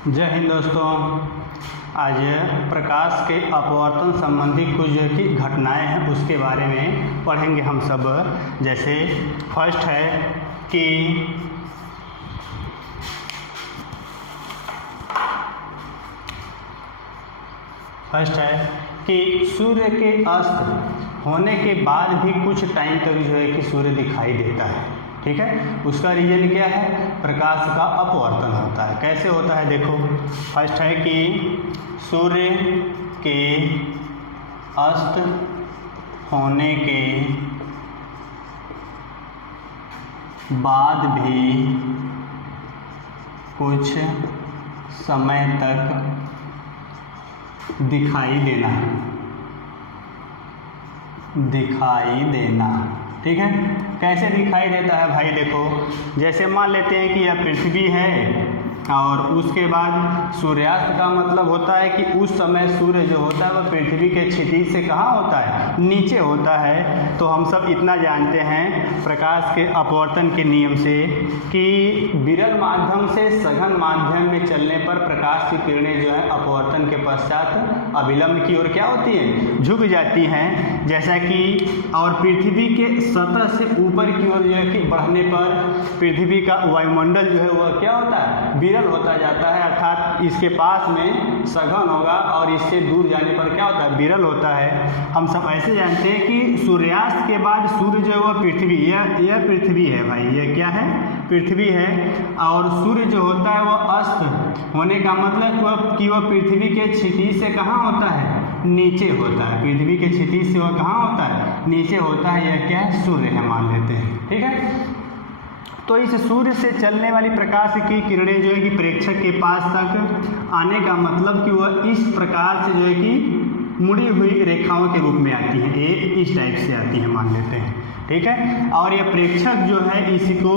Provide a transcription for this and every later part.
जय हिंद दोस्तों। आज प्रकाश के अपवर्तन संबंधी कुछ जो कि घटनाएं हैं उसके बारे में पढ़ेंगे हम सब। जैसे फर्स्ट है कि सूर्य के अस्त होने के बाद भी कुछ टाइम तक जो है कि सूर्य दिखाई देता है। ठीक है, उसका रीजन क्या है? प्रकाश का अपवर्तन होता है। कैसे होता है देखो। फर्स्ट है कि सूर्य के अस्त होने के बाद भी कुछ समय तक दिखाई देना। ठीक है, कैसे दिखाई देता है भाई? देखो, जैसे मान लेते हैं कि यह पृथ्वी है और उसके बाद सूर्यास्त का मतलब होता है कि उस समय सूर्य जो होता है वह पृथ्वी के क्षितिज से कहाँ होता है? नीचे होता है। तो हम सब इतना जानते हैं प्रकाश के अपवर्तन के नियम से कि विरल माध्यम से सघन माध्यम में चलने पर प्रकाश की किरणें जो है अपवर्तन के पश्चात अभिलंब की ओर क्या होती हैं? झुक जाती हैं। जैसा कि और पृथ्वी के सतह से ऊपर की ओर जो है कि बढ़ने पर पृथ्वी का वायुमंडल जो है वह क्या होता है? विरल होता जाता है, अर्थात इसके पास में सघन होगा और इससे दूर जाने पर क्या होता है? विरल होता है। हम सब ऐसे जानते हैं कि सूर्यास्त के बाद सूर्य जो है वह पृथ्वी, यह पृथ्वी है भाई, यह क्या है? पृथ्वी है। और सूर्य जो होता है वह अस्त होने का मतलब कि वह पृथ्वी के क्षितिज से कहाँ होता है? नीचे होता है। पृथ्वी के क्षितिज से वह कहाँ होता है? नीचे होता है। यह क्या है? सूर्य है, मान लेते हैं। ठीक है, तो इस सूर्य से चलने वाली प्रकाश की किरणें जो है कि प्रेक्षक के पास तक आने का मतलब कि वह इस प्रकार से जो है कि मुड़ी हुई रेखाओं के रूप में आती हैं। ये इस टाइप से आती हैं, मान लेते हैं। ठीक है, और यह प्रेक्षक जो है इसको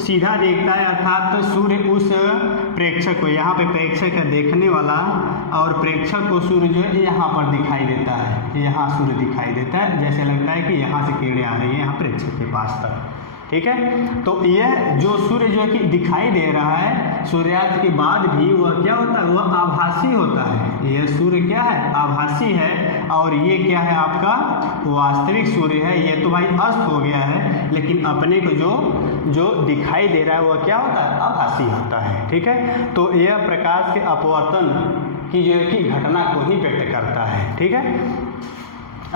सीधा देखता है, अर्थात सूर्य उस प्रेक्षक को, यहाँ पे प्रेक्षक है देखने वाला, और प्रेक्षक को सूर्य जो है यहाँ पर दिखाई देता है। यहाँ सूर्य दिखाई देता है, जैसे लगता है कि यहाँ से किरणें आ रही हैं यहाँ प्रेक्षक के पास तक। ठीक है, तो यह जो सूर्य जो कि दिखाई दे रहा है सूर्यास्त के बाद भी वह क्या होता है? वह आभासी होता है। यह सूर्य क्या है? आभासी है। और ये क्या है? आपका वास्तविक सूर्य है। ये तो भाई अस्त हो गया है, लेकिन अपने को जो दिखाई दे रहा है वह क्या होता है? आभासी होता है। ठीक है, तो यह प्रकाश के अपवर्तन की जो है कि घटना को ही व्यक्त करता है। ठीक है,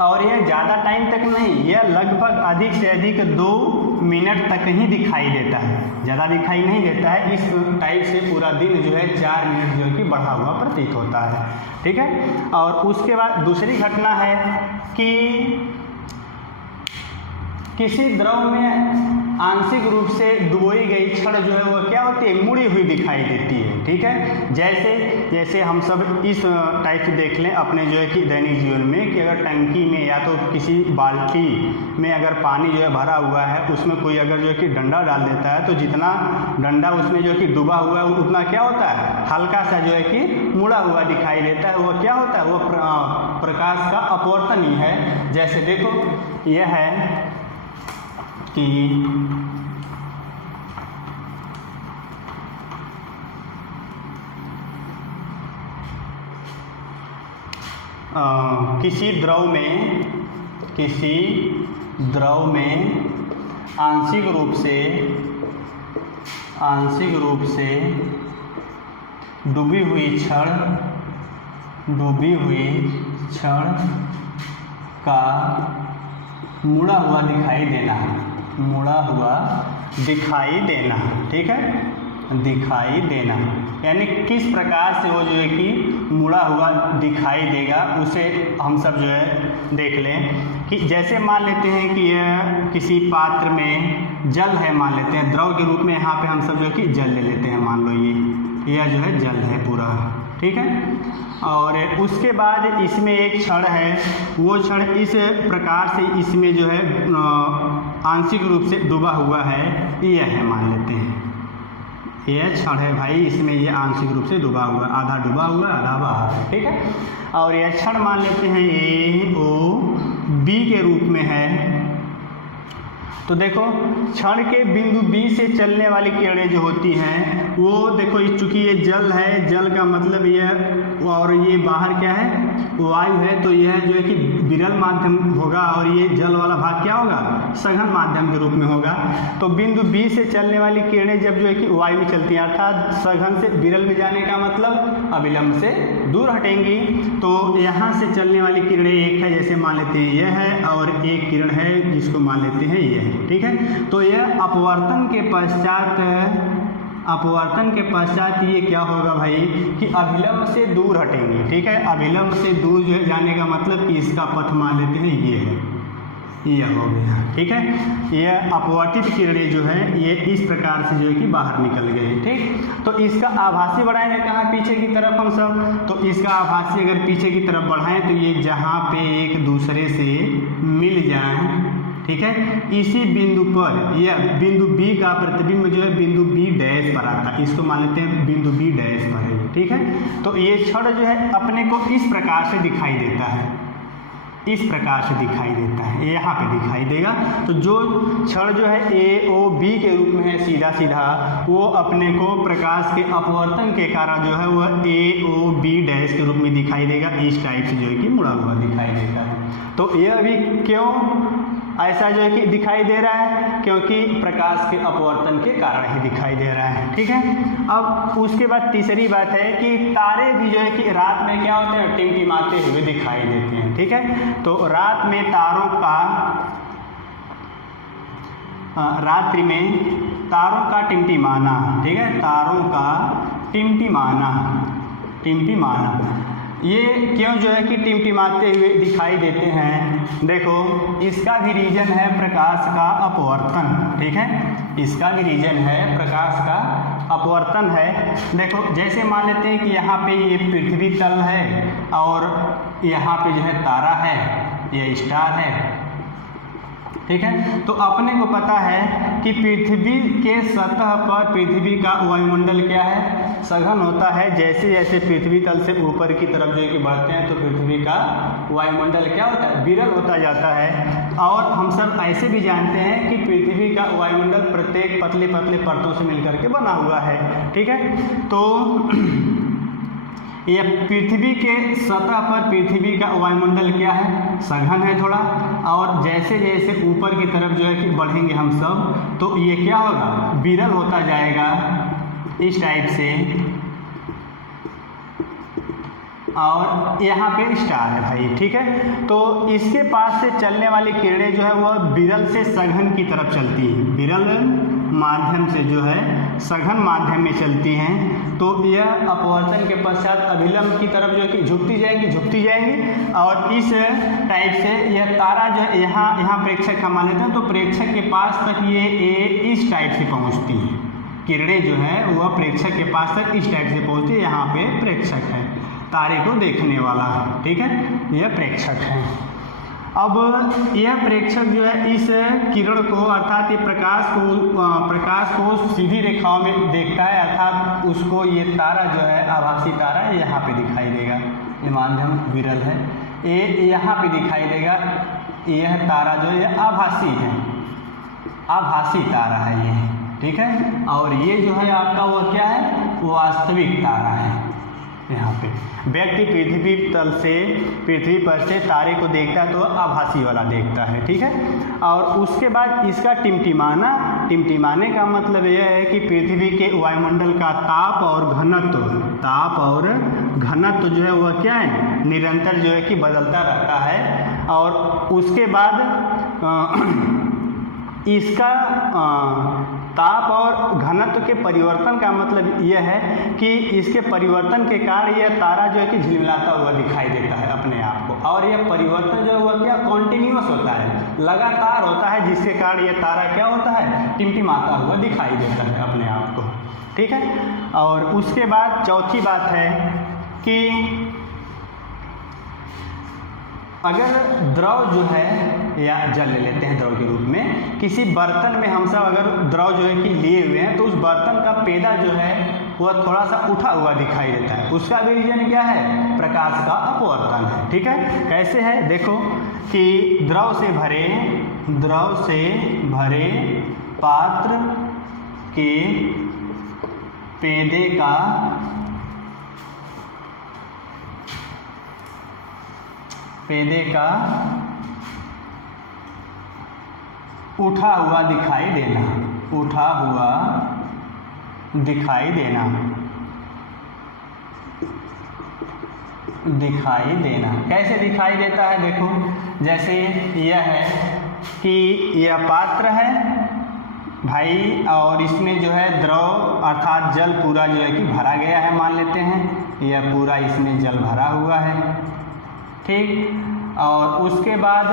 और यह ज़्यादा टाइम तक नहीं, यह लगभग अधिक से अधिक 2 मिनट तक ही दिखाई देता है, ज़्यादा दिखाई नहीं देता है। इस टाइप से पूरा दिन जो है 4 मिनट जो है कि बढ़ा हुआ प्रतीत होता है। ठीक है, और उसके बाद दूसरी घटना है कि किसी द्रव में आंशिक रूप से डुबोई गई छड़ जो है वह क्या होती है? मुड़ी हुई दिखाई देती है। ठीक है, जैसे हम सब इस टाइप से देख लें अपने जो है कि दैनिक जीवन में कि अगर टंकी में या तो किसी बाल्टी में अगर पानी जो है भरा हुआ है, उसमें कोई अगर जो है कि डंडा डाल देता है तो जितना डंडा उसमें जो है कि डूबा हुआ है उतना क्या होता है? हल्का सा जो है कि मुड़ा हुआ दिखाई देता है। वह क्या होता है? वह प्रकाश का अपवर्तन ही है। जैसे देखो, यह है कि किसी द्रव में आंशिक रूप से डूबी हुई छड़ का मुड़ा हुआ दिखाई देना। ठीक है, दिखाई देना यानी किस प्रकार से वो जो है कि मुड़ा हुआ दिखाई देगा, उसे हम सब जो है देख लें। कि जैसे मान लेते हैं कि यह किसी पात्र में जल है, मान लेते हैं द्रव के रूप में, यहाँ पे हम सब जो है कि जल ले लेते हैं। मान लो यह जो है जल है पूरा। ठीक है, और उसके बाद इसमें एक छड़ है, वो छड़ इस प्रकार से इसमें जो है आंशिक रूप से डूबा हुआ है। यह है, मान लेते हैं यह छड़ है भाई, इसमें ये आंशिक रूप से डूबा हुआ, आधा डूबा हुआ आधा बाहर। ठीक है, और यह छड़ मान लेते हैं AOB के रूप में है। तो देखो, क्षण के बिंदु B से चलने वाली किरणें जो होती हैं वो देखो चूंकि ये जल है, जल का मतलब यह, और ये बाहर क्या है वायु है, तो यह जो है कि विरल माध्यम होगा और ये जल वाला भाग क्या होगा सघन माध्यम के रूप में होगा। तो बिंदु बी से चलने वाली किरणें जब जो है कि वायु में चलती हैं, अर्थात सघन से विरल में जाने का मतलब अविलंब से दूर हटेंगी। तो यहाँ से चलने वाली किरणें एक है, जैसे मान लेते हैं यह है, और एक किरण है जिसको मान लेते हैं यह है, ठीक है। तो यह अपवर्तन के पश्चात ये क्या होगा भाई कि अभिलंब से दूर हटेंगे, ठीक है। अभिलंब से दूर जो जाने का मतलब कि इसका पथ मान लेते हैं ये है, यह हो गया, ठीक है। यह अपवर्तित किरणें जो है ये इस प्रकार से जो है कि बाहर निकल गए, ठीक। तो इसका आभासी बढ़ाएंगे कहाँ पीछे की तरफ हम सब, तो इसका आभासी अगर पीछे की तरफ बढ़ाएं तो ये जहाँ पे एक दूसरे से मिल जाएं, ठीक है, इसी बिंदु पर यह बिंदु बी का प्रतिबिंब जो है बिंदु बी डैश पर आता है, इसको मान लेते हैं बिंदु बी डैश पर है, ठीक है। तो ये छड़ जो है अपने को इस प्रकार से दिखाई देता है, इस प्रकार से दिखाई देता है, यहाँ पे दिखाई देगा। तो जो छड़ जो है ए ओ बी के रूप में है सीधा सीधा, वो अपने को प्रकाश के अपवर्तन के कारण जो है वह ए ओ बी डैश के रूप में दिखाई देगा, इस टाइप से जो है कि मुड़ा हुआ दिखाई देता है। तो यह भी क्यों ऐसा जो है कि दिखाई दे रहा है, क्योंकि प्रकाश के अपवर्तन के कारण ही दिखाई दे रहा है, ठीक है। अब उसके बाद तीसरी बात है कि तारे भी जो है कि रात में क्या होते हैं टिमटिमाते हुए दिखाई देते हैं, ठीक है। तो रात में तारों का रात्रि में तारों का टिमटिमाना, ठीक है, तारों का टिमटिमाना, ये क्यों जो है कि टिमटिमाते हुए दिखाई देते हैं, देखो इसका भी रीजन है प्रकाश का अपवर्तन, ठीक है, इसका भी रीजन है प्रकाश का अपवर्तन है। देखो जैसे मान लेते हैं कि यहाँ पे ये पृथ्वी तल है और यहाँ पे जो है तारा है, ये स्टार है, ठीक है। तो अपने को पता है कि पृथ्वी के सतह पर पृथ्वी का वायुमंडल क्या है सघन होता है। जैसे जैसे पृथ्वी तल से ऊपर की तरफ जो है कि बढ़ते हैं तो पृथ्वी का वायुमंडल क्या होता है विरल होता जाता है। और हम सब ऐसे भी जानते हैं कि पृथ्वी का वायुमंडल प्रत्येक पतले पतले परतों से मिलकर के बना हुआ है, ठीक है। तो यह पृथ्वी के सतह पर पृथ्वी का वायुमंडल क्या है सघन है थोड़ा, और जैसे जैसे ऊपर की तरफ जो है कि बढ़ेंगे हम सब तो ये क्या होगा विरल होता जाएगा इस टाइप से। और यहाँ पे स्टार है भाई, ठीक है। तो इसके पास से चलने वाली किरणें जो है वह विरल से सघन की तरफ चलती हैं, विरल माध्यम से जो है सघन माध्यम में चलती हैं। तो यह अपवर्तन के पश्चात अभिलंब की तरफ जो है कि झुकती जाएंगी और इस टाइप से यह तारा जो है यहाँ प्रेक्षक हम मान लेते हैं, तो प्रेक्षक के पास तक ये इस टाइप से पहुँचती हैं, किरणें जो है वह प्रेक्षक के पास तक इस टाइप से पहुँचती है। यहाँ पे प्रेक्षक है तारे को देखने वाला, ठीक है, यह प्रेक्षक है। अब यह प्रेक्षक जो है इस किरण को अर्थात ये प्रकाश को सीधी रेखाओं में देखता है, अर्थात उसको ये तारा जो है आभासी तारा यहाँ पे दिखाई देगा, ये माध्यम विरल है, ये यहाँ पे दिखाई देगा, यह तारा जो है आभासी है, आभासी तारा है ये, ठीक है। और ये जो है आपका वो क्या है वास्तविक तारा है। यहाँ पे व्यक्ति पृथ्वी तल से पृथ्वी पर से तारे को देखता है तो आभासी वाला देखता है, ठीक है। और उसके बाद इसका टिमटिमाने का मतलब यह है कि पृथ्वी के वायुमंडल का ताप और घनत्व जो है वह क्या है निरंतर जो है कि बदलता रहता है। और उसके बाद इसका ताप और घनत्व के परिवर्तन का मतलब यह है कि इसके परिवर्तन के कारण यह तारा जो है कि झिलमिलाता हुआ दिखाई देता है अपने आप को, और यह परिवर्तन जो है वह क्या कॉन्टिन्यूअस होता है, लगातार होता है, जिसके कारण यह तारा क्या होता है टिमटिमाता हुआ दिखाई देता है अपने आप को, ठीक है। और उसके बाद चौथी बात है कि अगर द्रव जो है या जल ले लेते हैं द्रव के रूप में, किसी बर्तन में हम सब अगर द्रव जो है कि लिए हुए हैं तो उस बर्तन का पेड़ा जो है वह थोड़ा सा उठा हुआ दिखाई देता है, उसका भी रीजन क्या है प्रकाश का अपवर्तन है, ठीक है। कैसे है देखो कि द्रव से भरे पात्र के पेदे का उठा हुआ दिखाई देना, उठा हुआ दिखाई देना, दिखाई देना। कैसे दिखाई देता है? देखो, जैसे यह है कि यह पात्र है भाई, और इसमें जो है द्रव अर्थात जल पूरा जो है कि भरा गया है, मान लेते हैं यह पूरा इसमें जल भरा हुआ है, ठीक। और उसके बाद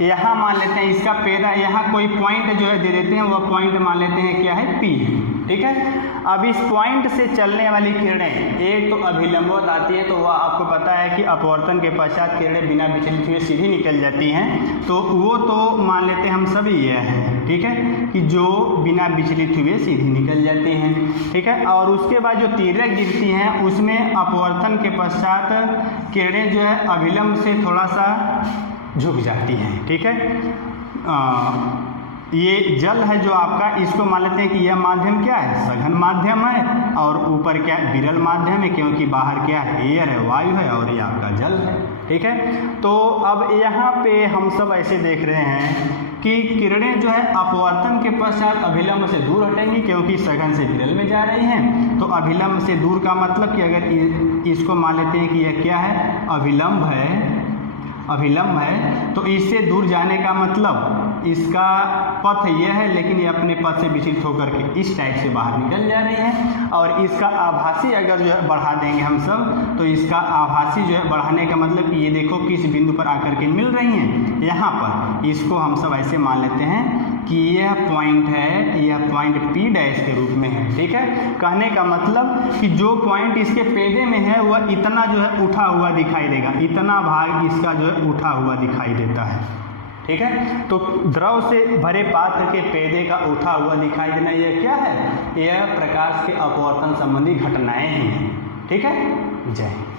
यहाँ मान लेते हैं इसका पेदा, यहाँ कोई पॉइंट जो है दे देते हैं, वह पॉइंट मान लेते हैं क्या है, P, ठीक है। अब इस पॉइंट से चलने वाली किरणें एक तो अभिलंबवत आती है, तो वह आपको पता है कि अपवर्तन के पश्चात किरणें बिना विचलित हुए सीधी निकल जाती हैं, तो वो तो मान लेते हैं हम सभी यह है, ठीक है, कि जो बिना विचलित हुए सीधी निकल जाती हैं, ठीक है। और उसके बाद जो तिर्यक गिरती हैं उसमें अपवर्तन के पश्चात किरणें जो है अभिलंब से थोड़ा सा झुक जाती हैं, ठीक है। ये जल है जो आपका, इसको मान लेते हैं कि यह माध्यम क्या है, सघन माध्यम है, और ऊपर क्या है, विरल माध्यम है, क्योंकि बाहर क्या है, एयर है, वायु है, और ये आपका जल है, ठीक है। तो अब यहाँ पे हम सब ऐसे देख रहे हैं कि किरणें जो है अपवर्तन के पश्चात अभिलंब से दूर हटेंगी, क्योंकि सघन से विरल में जा रही हैं। तो अभिलंब से दूर का मतलब कि अगर इसको मान लेते हैं कि यह क्या है, अभिलंब है, अभिलंब है, तो इससे दूर जाने का मतलब इसका पथ यह है, लेकिन ये अपने पथ से विचलित होकर के इस टाइप से बाहर निकल जा रही है। और इसका आभासी अगर जो है बढ़ा देंगे हम सब, तो इसका आभासी जो है बढ़ाने का मतलब कि ये देखो किस बिंदु पर आकर के मिल रही हैं, यहाँ पर। इसको हम सब ऐसे मान लेते हैं कि यह पॉइंट है, यह पॉइंट P डैश के रूप में है, ठीक है। कहने का मतलब कि जो पॉइंट इसके पेदे में है वह इतना जो है उठा हुआ दिखाई देगा, इतना भाग इसका जो है उठा हुआ दिखाई देता है, ठीक है। तो द्रव से भरे पात्र के पेदे का उठा हुआ दिखाई देना यह क्या है, यह प्रकाश के अपवर्तन संबंधी घटनाएं ही हैं, ठीक है। जय हिंद।